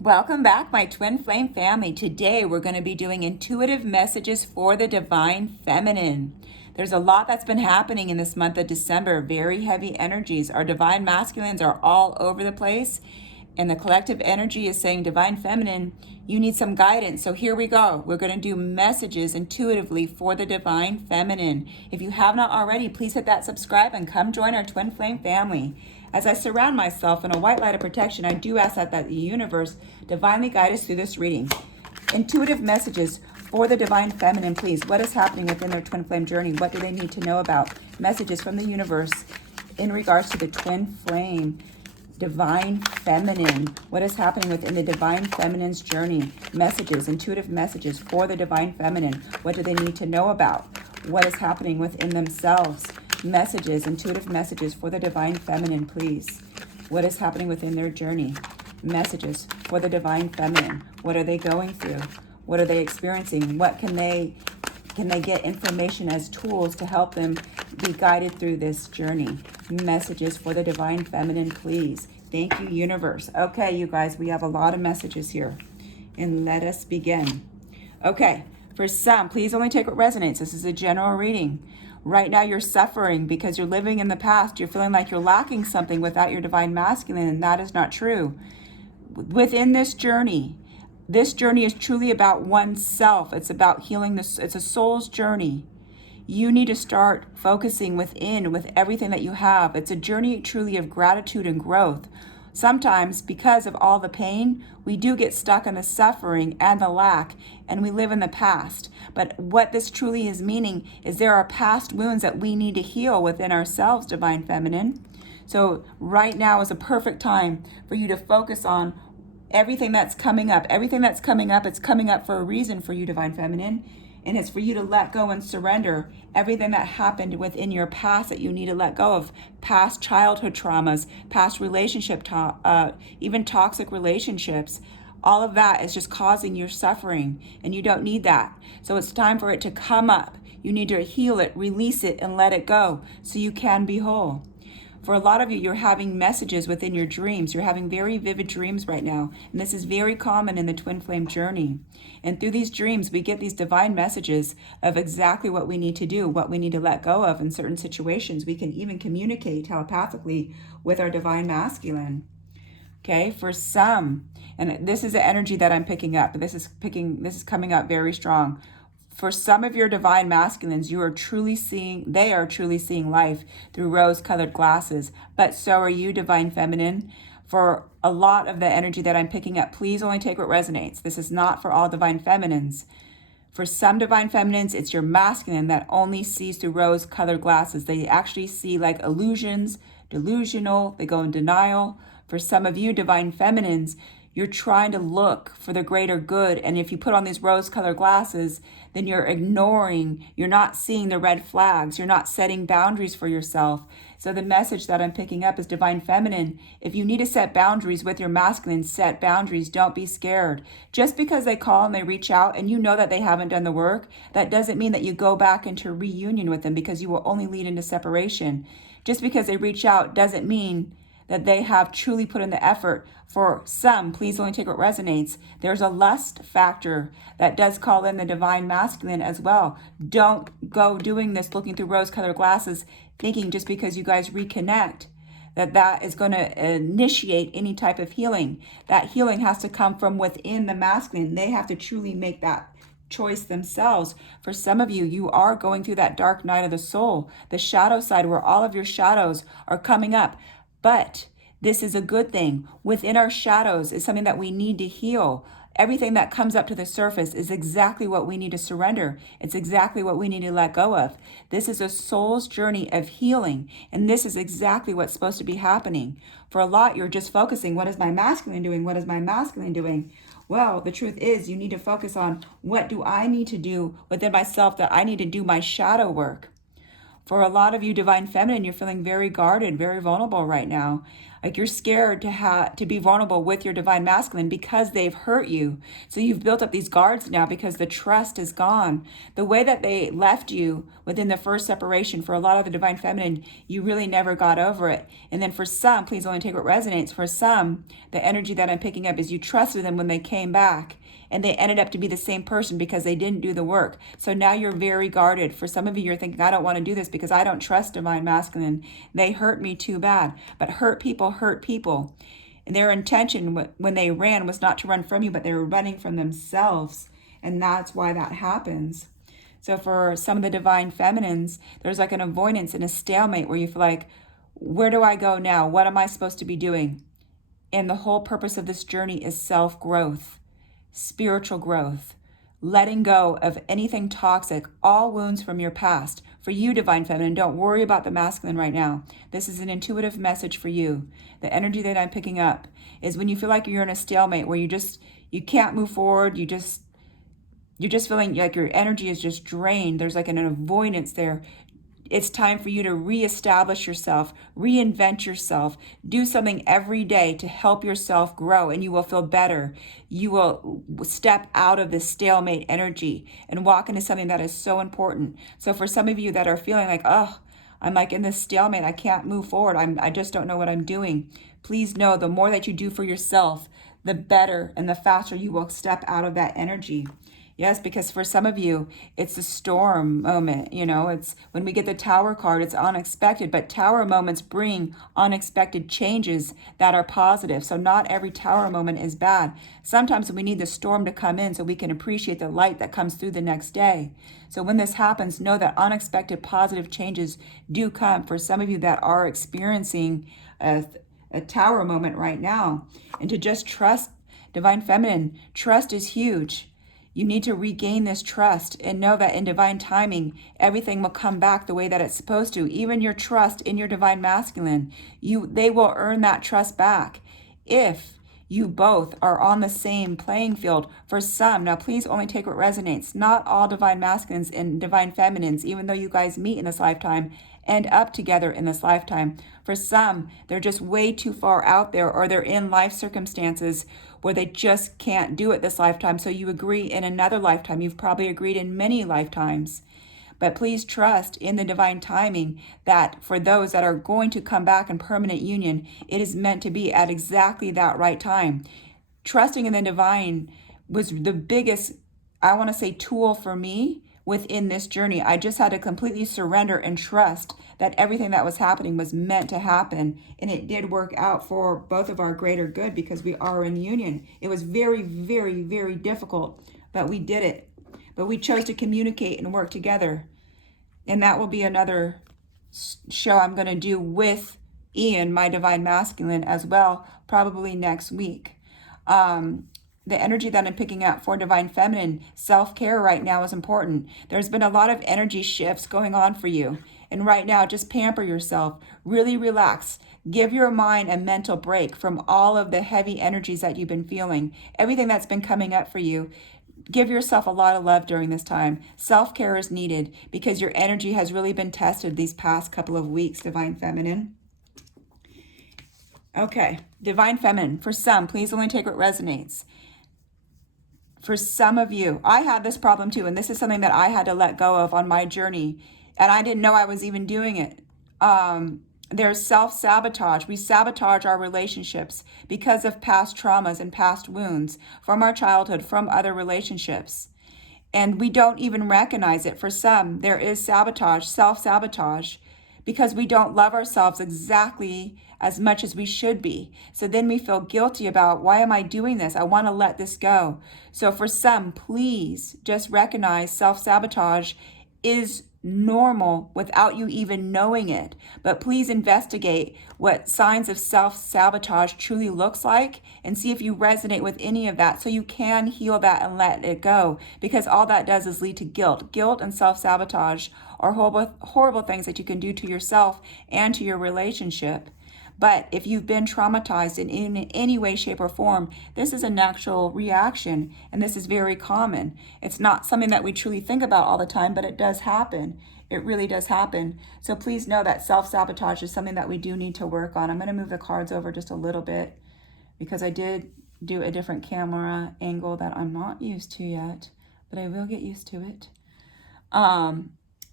Welcome back, my twin flame family. Today we're going to be doing intuitive messages for the divine feminine. There's a lot that's been happening in this month of December, very heavy energies. Our divine masculines are all over the place, and the collective energy is saying, divine feminine, you need some guidance. So here we go. We're going to do messages intuitively for the divine feminine. If you have not already, please hit that subscribe and come join our twin flame family. As I surround myself in a white light of protection, I do ask that the universe divinely guide us through this reading. Intuitive messages for the divine feminine, please. What is happening within their twin flame journey? What do they need to know about? Messages from the universe in regards to the twin flame divine feminine. What is happening within the divine feminine's journey? Messages, intuitive messages for the divine feminine. What do they need to know about? What is happening within themselves? Messages, intuitive messages for the divine feminine, please. What is happening within their journey? Messages for the divine feminine. What are they going through? What are they experiencing? What can they get information as tools to help them be guided through this journey? Messages for the divine feminine, please. Thank you, universe. Okay, you guys, we have a lot of messages here. And let us begin. Okay, for some, please only take what resonates. This is a general reading. Right now you're suffering because you're living in the past. You're feeling like you're lacking something without your divine masculine, and that is not true. Within this journey is truly about oneself. It's about healing. It's a soul's journey. You need to start focusing within with everything that you have. It's a journey truly of gratitude and growth. Sometimes, because of all the pain, we do get stuck in the suffering and the lack, and we live in the past. But what this truly is meaning is there are past wounds that we need to heal within ourselves, divine feminine. So right now is a perfect time for you to focus on everything that's coming up. Everything that's coming up, it's coming up for a reason for you, divine feminine. And it's for you to let go and surrender everything that happened within your past that you need to let go of. Past childhood traumas, past even toxic relationships. All of that is just causing your suffering, and you don't need that. So it's time for it to come up. You need to heal it, release it, and let it go so you can be whole. For a lot of you, you're having messages within your dreams. You're having very vivid dreams right now. And this is very common in the twin flame journey. And through these dreams, we get these divine messages of exactly what we need to do, what we need to let go of in certain situations. We can even communicate telepathically with our divine masculine. Okay, for some, and this is the energy that I'm picking up. This is coming up very strong. For some of your divine masculines, they are truly seeing life through rose-colored glasses, but so are you, divine feminine. For a lot of the energy that I'm picking up, please only take what resonates. This is not for all divine feminines. For some divine feminines, it's your masculine that only sees through rose-colored glasses. They actually see like illusions, delusional, they go in denial. For some of you, divine feminines, you're trying to look for the greater good. And if you put on these rose-colored glasses, then you're not seeing the red flags. You're not setting boundaries for yourself. So the message that I'm picking up is divine feminine. If you need to set boundaries with your masculine, set boundaries. Don't be scared. Just because they call and they reach out and you know that they haven't done the work, that doesn't mean that you go back into reunion with them, because you will only lead into separation. Just because they reach out doesn't mean that they have truly put in the effort. For some, please only take what resonates. There's a lust factor that does call in the divine masculine as well. Don't go doing this looking through rose-colored glasses, thinking just because you guys reconnect that is going to initiate any type of healing. That healing has to come from within the masculine. They have to truly make that choice themselves. For some of you, you are going through that dark night of the soul, the shadow side, where all of your shadows are coming up. But this is a good thing. Within our shadows is something that we need to heal. Everything that comes up to the surface is exactly what we need to surrender. It's exactly what we need to let go of. This is a soul's journey of healing, and this is exactly what's supposed to be happening. For a lot, you're just focusing, what is my masculine doing? What is my masculine doing? Well, the truth is you need to focus on, what do I need to do within myself, that I need to do my shadow work. For a lot of you, divine feminine, you're feeling very guarded, very vulnerable right now. Like you're scared to be vulnerable with your divine masculine because they've hurt you. So you've built up these guards now because the trust is gone. The way that they left you within the first separation, for a lot of the divine feminine, you really never got over it. And then for some, please only take what resonates. For some, the energy that I'm picking up is you trusted them when they came back, and they ended up to be the same person because they didn't do the work. So now you're very guarded. For some of you, you're thinking, I don't want to do this because I don't trust divine masculine. They hurt me too bad. But hurt people hurt people. And their intention when they ran was not to run from you, but they were running from themselves. And that's why that happens. So for some of the divine feminines, there's like an avoidance and a stalemate where you feel like, where do I go now? What am I supposed to be doing? And the whole purpose of this journey is self-growth. Spiritual growth, letting go of anything toxic, all wounds from your past. For you, divine feminine, don't worry about the masculine right now. This is an intuitive message for you. The energy that I'm picking up is when you feel like you're in a stalemate where you can't move forward, you're just feeling like your energy is just drained. There's like an avoidance there. It's time for you to reestablish yourself, reinvent yourself, do something every day to help yourself grow, and you will feel better. You will step out of this stalemate energy and walk into something that is so important. So for some of you that are feeling like, oh, I'm like in this stalemate, I can't move forward, I just don't know what I'm doing. Please know the more that you do for yourself, the better and the faster you will step out of that energy. Yes, because for some of you, it's a storm moment. It's when we get the Tower card, it's unexpected, but Tower moments bring unexpected changes that are positive. So not every Tower moment is bad. Sometimes we need the storm to come in so we can appreciate the light that comes through the next day. So when this happens, know that unexpected positive changes do come for some of you that are experiencing a Tower moment right now. And to just trust, divine feminine, trust is huge. You need to regain this trust and know that in divine timing, everything will come back the way that it's supposed to. Even your trust in your divine masculine, they will earn that trust back if you both are on the same playing field. For some, now please only take what resonates. Not all divine masculines and divine feminines, even though you guys meet in this lifetime, end up together in this lifetime. For some, they're just way too far out there, or they're in life circumstances where they just can't do it this lifetime. So you agree in another lifetime. You've probably agreed in many lifetimes. But please trust in the divine timing that for those that are going to come back in permanent union, it is meant to be at exactly that right time. Trusting in the divine was the biggest, I want to say, tool for me within this journey. I just had to completely surrender and trust that everything that was happening was meant to happen. And it did work out for both of our greater good because we are in union. It was very, very, very difficult, but we did it. But we chose to communicate and work together. And that will be another show I'm going to do with Ian, my divine masculine, as well, probably next week. The energy that I'm picking up for divine feminine, self-care right now is important. There's been a lot of energy shifts going on for you. And right now, just pamper yourself. Really relax. Give your mind a mental break from all of the heavy energies that you've been feeling. Everything that's been coming up for you. Give yourself a lot of love during this time. Self-care is needed because your energy has really been tested these past couple of weeks, divine feminine. Okay, divine feminine. For some, please only take what resonates. For some of you, I had this problem too, and this is something that I had to let go of on my journey, and I didn't know I was even doing it. There's self-sabotage. We sabotage our relationships because of past traumas and past wounds from our childhood, from other relationships. And we don't even recognize it. For some, there is sabotage, self-sabotage, because we don't love ourselves exactly as much as we should be. So then we feel guilty about, why am I doing this? I want to let this go. So for some, please just recognize self-sabotage is normal without you even knowing it. But please investigate what signs of self-sabotage truly looks like and see if you resonate with any of that so you can heal that and let it go, because all that does is lead to guilt. Guilt and self-sabotage are horrible things that you can do to yourself and to your relationship. But if you've been traumatized in any way, shape, or form, this is a natural reaction, and this is very common. It's not something that we truly think about all the time, but it does happen. It really does happen. So please know that self-sabotage is something that we do need to work on. I'm going to move the cards over just a little bit because I did do a different camera angle that I'm not used to yet, but I will get used to it.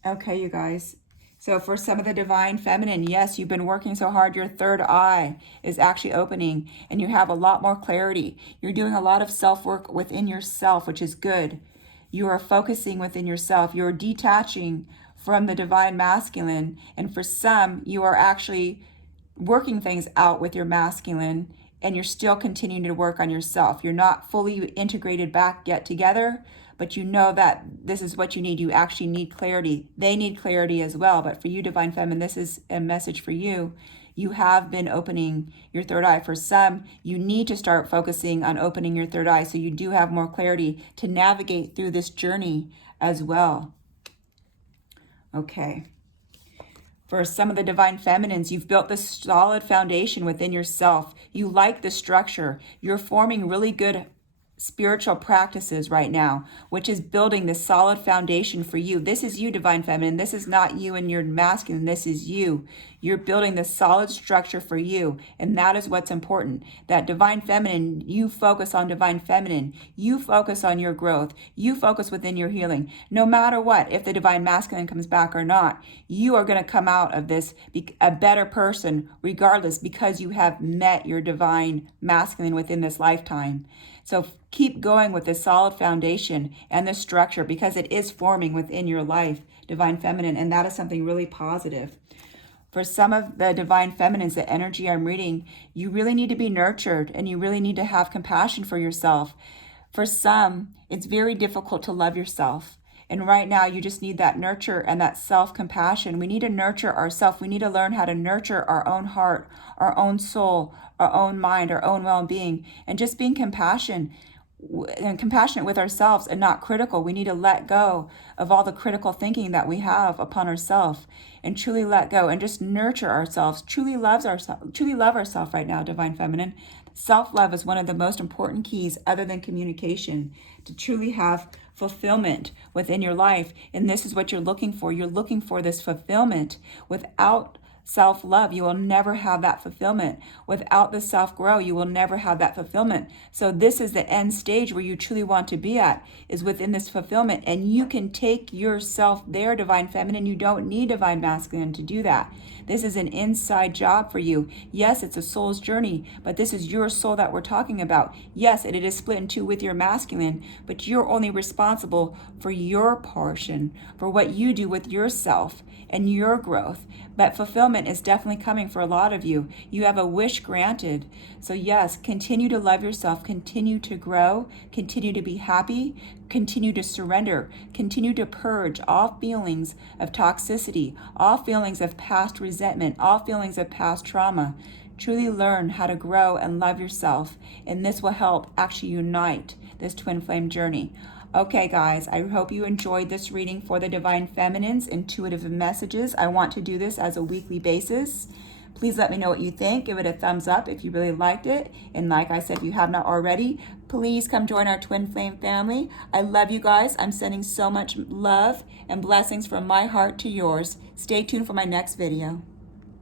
Okay, you guys. So for some of the divine feminine, yes, you've been working so hard. Your third eye is actually opening and you have a lot more clarity. You're doing a lot of self-work within yourself, which is good. You are focusing within yourself. You're detaching from the divine masculine. And for some, you are actually working things out with your masculine and you're still continuing to work on yourself. You're not fully integrated back yet together, but you know that this is what you need. You actually need clarity. They need clarity as well. But for you, Divine Feminine, this is a message for you. You have been opening your third eye. For some, you need to start focusing on opening your third eye so you do have more clarity to navigate through this journey as well. Okay. For some of the divine feminines, you've built this solid foundation within yourself. You like the structure. You're forming really good spiritual practices right now, which is building this solid foundation for you. This is you, divine feminine. This is not you and your masculine. This is you. You're building this solid structure for you. And that is what's important. That divine feminine, you focus on divine feminine. You focus on your growth. You focus within your healing. No matter what, if the divine masculine comes back or not, you are going to come out of this a better person regardless, because you have met your divine masculine within this lifetime. So keep going with this solid foundation and this structure, because it is forming within your life, divine feminine, and that is something really positive. For some of the divine feminines, the energy I'm reading, you really need to be nurtured and you really need to have compassion for yourself. For some, it's very difficult to love yourself. And right now, you just need that nurture and that self-compassion. We need to nurture ourselves. We need to learn how to nurture our own heart, our own soul, our own mind, our own well-being, and just being compassionate with ourselves and not critical. We need to let go of all the critical thinking that we have upon ourselves and truly let go and just nurture ourselves. Truly love ourselves right now, divine feminine. Self-love is one of the most important keys other than communication to truly have fulfillment within your life. And this is what you're looking for. You're looking for this fulfillment. Without self-love, you will never have that fulfillment. Without the self-grow, you will never have that fulfillment. So this is the end stage where you truly want to be at, is within this fulfillment. And you can take yourself there, divine feminine. You don't need divine masculine to do that. This is an inside job for you. Yes, it's a soul's journey, but this is your soul that we're talking about. Yes, it is split in two with your masculine, but you're only responsible for your portion, for what you do with yourself and your growth. But fulfillment is definitely coming for a lot of you. You have a wish granted. So yes, continue to love yourself, continue to grow, continue to be happy, continue to surrender, continue to purge all feelings of toxicity, all feelings of past resentment, all feelings of past trauma. Truly learn how to grow and love yourself, and this will help actually unite this twin flame journey. Okay, guys, I hope you enjoyed this reading for the Divine Feminine's intuitive messages. I want to do this as a weekly basis. Please let me know what you think. Give it a thumbs up if you really liked it. And like I said, if you have not already, please come join our Twin Flame family. I love you guys. I'm sending so much love and blessings from my heart to yours. Stay tuned for my next video.